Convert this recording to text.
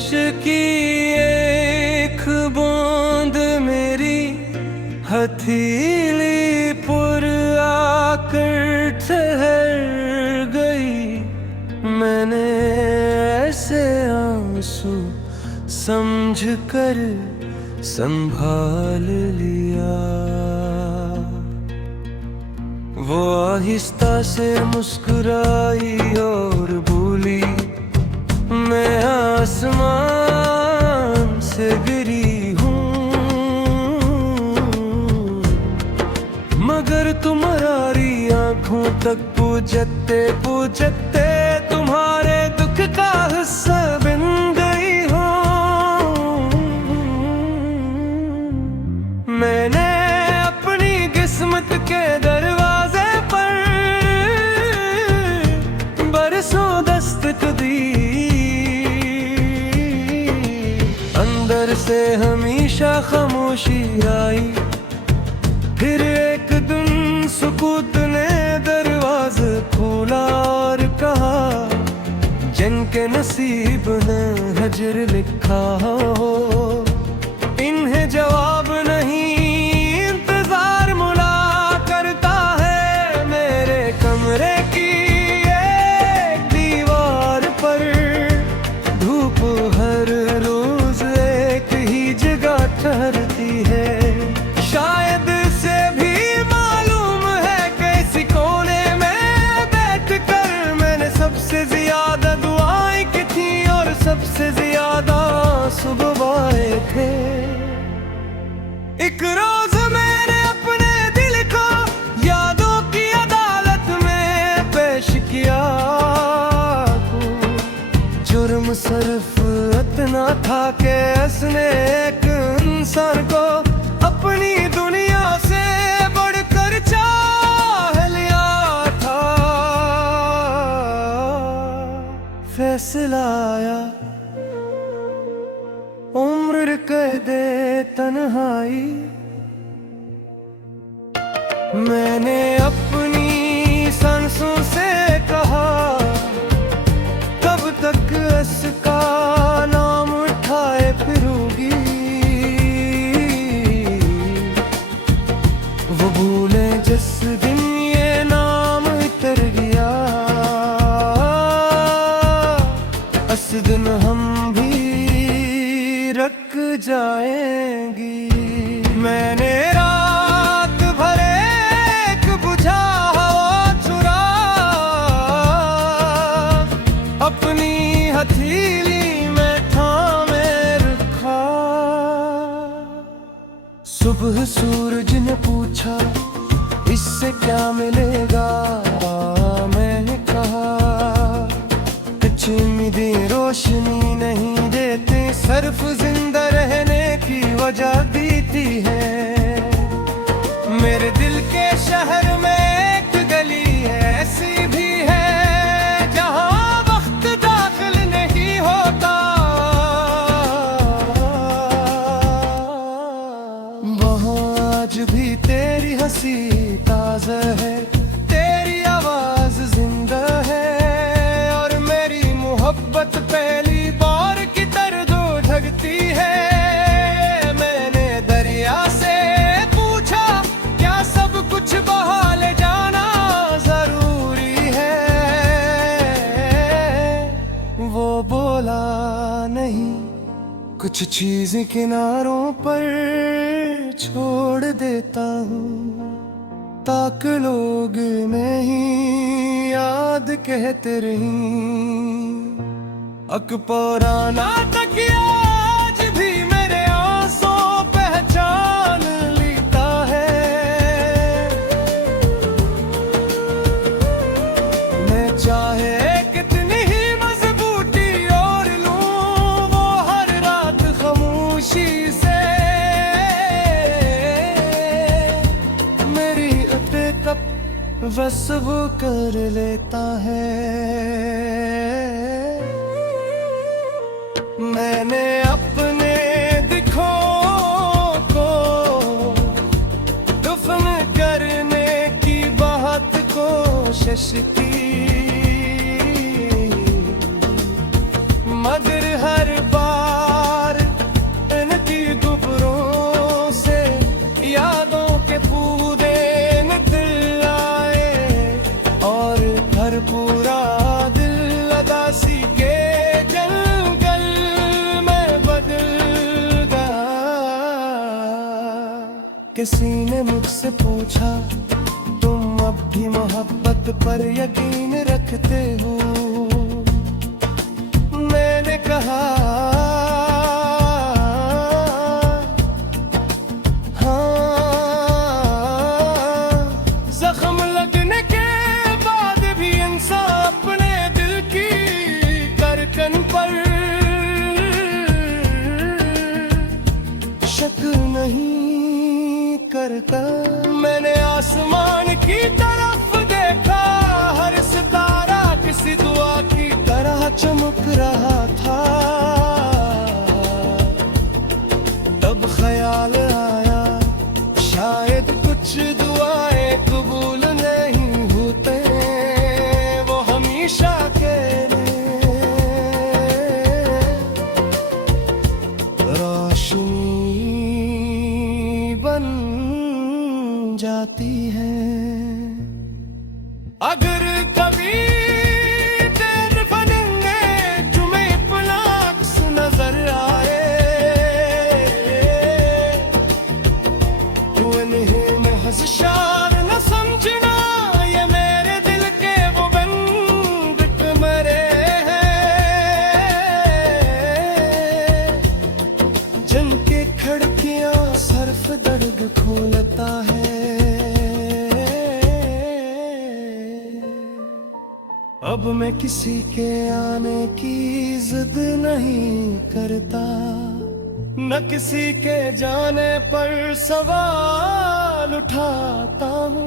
बारिश की एक बूंद मेरी हथेली पर आकर ठहर गई। मैंने ऐसे आंसू समझ कर संभाल लिया। वो आहिस्ता से मुस्कुराई और बोली, मैं आसमान से गिरी हूँ, मगर तुम्हारी आंखों तक पूजते पूजते तुम्हारे दुख का हिस्सा बन गई हूँ। मैंने अपनी किस्मत के दरवाजे पर बरसों दस्तक दी। अंदर से हमेशा खामोशी आई, फिर एक दिन सुकूत ने दरवाज़ा खोला और कहा, जिनके नसीब ने हजर लिखा हो इन्हें जवाब नहीं, इंतजार मुला करता है। मेरे कमरे की एक दीवार पर धूप हर रोज एक ही जगह ठहरती है। शायद से भी मालूम है कि इसी कोने में बैठकर मैंने सबसे ज्यादा दुआएं की थी और सबसे ज्यादा आंसू बहाए थे। एक रोज मैंने अपने दिल को यादों की अदालत में पेश किया। जुर्म सिर्फ इतना था कि उसने एक इंसान को अपनी दुनिया से बढ़कर चाह लिया था। फैसला आया, उम्र कह दे तन्हाई। मैंने अपनी सांसों से कहा, कब तक इसका नाम उठाए फिरूंगी। वो भूले जिस दिन ये नाम उतर गया, उस दिन हम भी रख जाएंगी। मैंने रात भर एक बुझा हवा चुरा अपनी हथेली में थामे रखा। सुबह सूरज ने पूछा, इससे क्या मिलेगा? मैंने कहा, कुछ उम्मीदें रोशनी नहीं देते, सिर्फ जिंदा रहने की वजह देती है। मेरे दिल के शहर में एक गली ऐसी भी है जहाँ वक्त दाखिल नहीं होता। वहाँ आज भी तेरी हंसी ताज़ा है, तेरी आवाज जिंदा है, और मेरी मोहब्बत पहली बार की तरह दो ढकती है। मैंने दरिया से पूछा, क्या सब कुछ बहा ले जाना जरूरी है? वो बोला, नहीं, कुछ चीजें किनारों पर छोड़ देता हूँ, ताकि लोग नहीं याद कहते रहीं। पुराना तकिया आज भी मेरे आंसू पहचान लेता है। मैं चाहे कितनी ही मजबूती और लूं, वो हर रात खामोशी से मेरी तप बस वो कर लेता है। मैंने अपने दिखों को दफन करने की बहुत कोशिश की, मगर हर बार किसी ने मुझसे पूछा, तुम अब भी मोहब्बत पर यकीन रखते हो? मैंने कहा हाँ, जख्म लगने के बाद भी इंसान अपने दिल की धड़कन पर शक नहीं करता। मैंने आसमान की तरफ देखा, हर सितारा किसी दुआ की तरह चमक रहा था। तब ख्याल आया, शायद कुछ दुआएं कबूल नहीं होते वो हमेशा के लिए रोशनी बन जाती है। अगर कभी तेरे फनेंगे तुम्हें पलाक्स नजर आए, तो इन्हें महज शार न समझना, ये मेरे दिल के वो बंद कमरे हैं जिनकी खिड़कियां सर्फ दर्द खोलता है। अब मैं किसी के आने की जिद नहीं करता, न किसी के जाने पर सवाल उठाता हूँ।